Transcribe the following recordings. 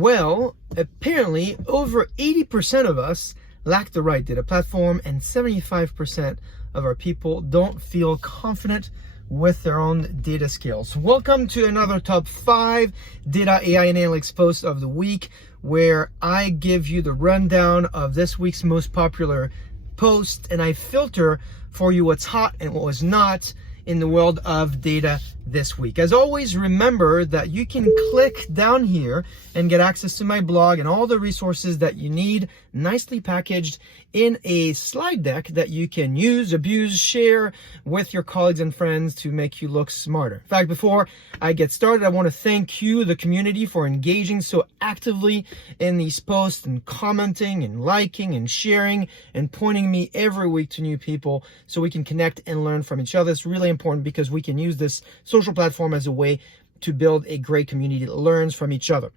Well, apparently over 80% of us lack the right data platform, and 75% of our people don't feel confident with their own data skills. Welcome to another top 5 data, AI, and analytics post of the week, where I give you the rundown of this week's most popular posts, and I filter for you what's hot and what was not in the world of data this week. As always, remember that you can click down here and get access to my blog and all the resources that you need, nicely packaged in a slide deck that you can use, abuse, share with your colleagues and friends to make you look smarter. In fact, before I get started, I want to thank you, the community, for engaging so actively in these posts and commenting and liking and sharing and pointing me every week to new people so we can connect and learn from each other. It's really important because we can use this social platform as a way to build a great community that learns from each other.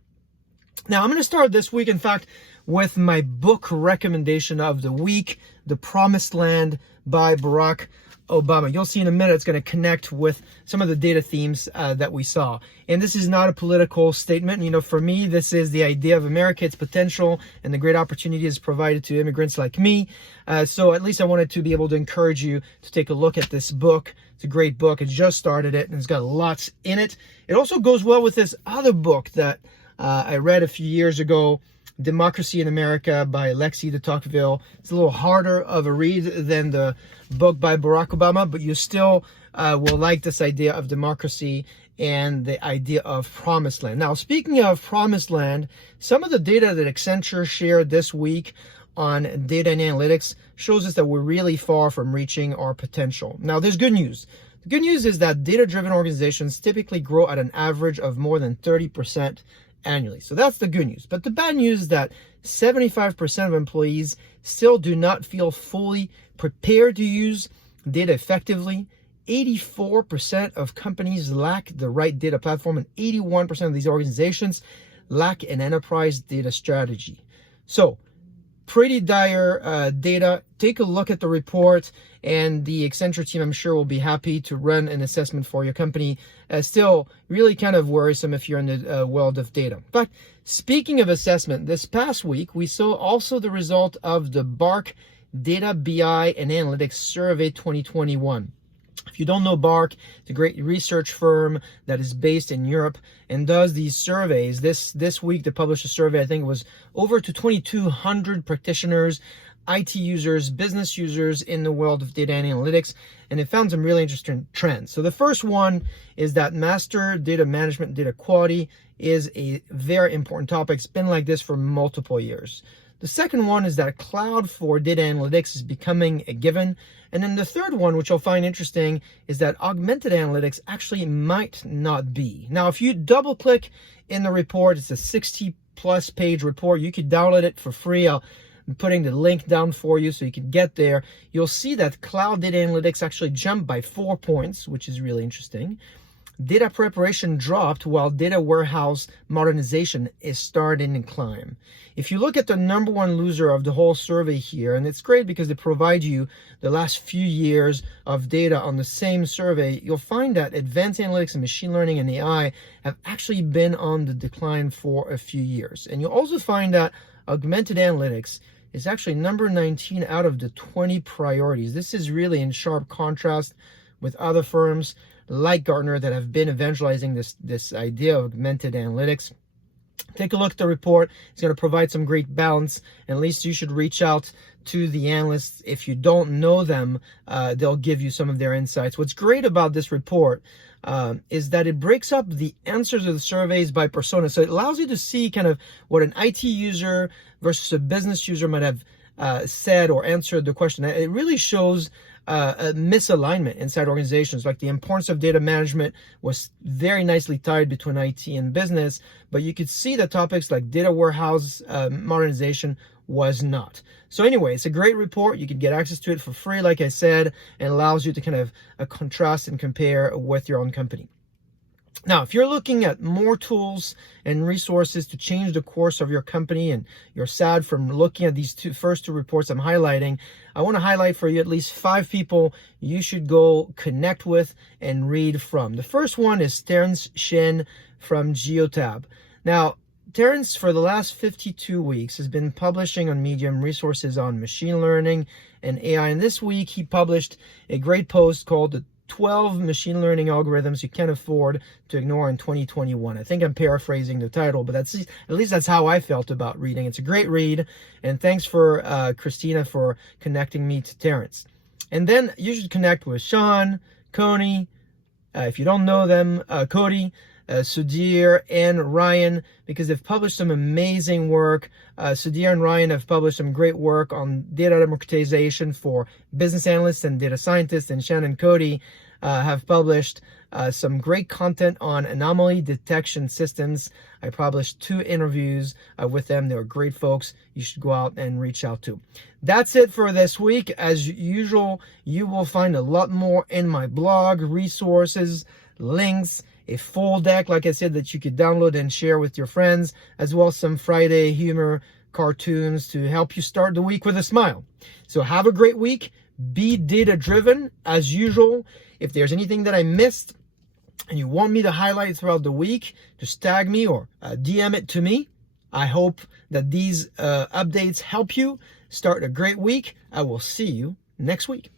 Now, I'm going to start this week, in fact, with my book recommendation of the week, The Promised Land by Barack Obama. You'll see in a minute it's going to connect with some of the data themes that we saw. And this is not a political statement. You know, for me, this is the idea of America, its potential, and the great opportunities provided to immigrants like me. So at least I wanted to be able to encourage you to take a look at this book. It's a great book. I just started it, and it's got lots in it. It also goes well with this other book that I read a few years ago, Democracy in America by Alexis de Tocqueville. It's a little harder of a read than the book by Barack Obama, but you still will like this idea of democracy and the idea of promised land. Now, speaking of promised land, some of the data that Accenture shared this week on data and analytics shows us that we're really far from reaching our potential. Now, there's good news. The good news is that data-driven organizations typically grow at an average of more than 30% annually. So that's the good news. But the bad news is that 75% of employees still do not feel fully prepared to use data effectively. 84% of companies lack the right data platform, and 81% of these organizations lack an enterprise data strategy. So pretty dire data. Take a look at the report, and the Accenture team, I'm sure, will be happy to run an assessment for your company. Still really kind of worrisome if you're in the world of data. But speaking of assessment, this past week, we saw also the result of the BARC Data, BI, and Analytics Survey 2021. If you don't know BARC, it's a great research firm that is based in Europe and does these surveys. This week, they published a survey, I think it was over to 2,200 practitioners, IT users, business users in the world of data and analytics, and it found some really interesting trends. So the first one is that master data management, data quality is a very important topic. It's been like this for multiple years. The second one is that cloud for data analytics is becoming a given. And then the third one, which you'll find interesting, is that augmented analytics actually might not be. Now, if you double click in the report, it's a 60+ page report. You could download it for free. I'm putting the link down for you so you can get there. You'll see that cloud data analytics actually jumped by 4 points, which is really interesting. Data preparation dropped while data warehouse modernization is starting to climb. If you look at the number one loser of the whole survey here, and it's great because they provide you the last few years of data on the same survey, you'll find that advanced analytics and machine learning and AI have actually been on the decline for a few years. And you'll also find that augmented analytics is actually number 19 out of the 20 priorities. This is really in sharp contrast with other firms like Gartner that have been evangelizing this idea of augmented analytics. Take a look at the report. It's going to provide some great balance, and at least you should reach out to the analysts. If you don't know them, they'll give you some of their insights. What's great about this report is that it breaks up the answers of the surveys by persona. So it allows you to see kind of what an IT user versus a business user might have said or answered the question. It really shows a misalignment inside organizations. Like the importance of data management was very nicely tied between IT and business, but you could see that topics like data warehouse modernization was not. So anyway, it's a great report. You can get access to it for free, like I said, and allows you to kind of contrast and compare with your own company. Now, if you're looking at more tools and resources to change the course of your company and you're sad from looking at these first two reports I'm highlighting, I want to highlight for you at least 5 people you should go connect with and read from. The first one is Terence Shin from Geotab. Now, Terrence, for the last 52 weeks, has been publishing on Medium resources on machine learning and AI. And this week, he published a great post called The 12 Machine Learning Algorithms You Can't Afford to Ignore in 2021. I think I'm paraphrasing the title, but at least that's how I felt about reading. It's a great read. And thanks for Christina for connecting me to Terrence. And then you should connect with Sean, Coney, if you don't know them, Cody, Sudhir, and Ryan, because they've published some amazing work. Sudhir and Ryan have published some great work on data democratization for business analysts and data scientists, and Sean and Cody have published some great content on anomaly detection systems. I published 2 interviews with them. They were great folks. You should go out and reach out to. That's it for this week. As usual, you will find a lot more in my blog, resources, links, a full deck, like I said, that you could download and share with your friends, as well as some Friday humor cartoons to help you start the week with a smile. So have a great week. Be data-driven, as usual. If there's anything that I missed and you want me to highlight throughout the week, just tag me or DM it to me. I hope that these updates help you start a great week. I will see you next week.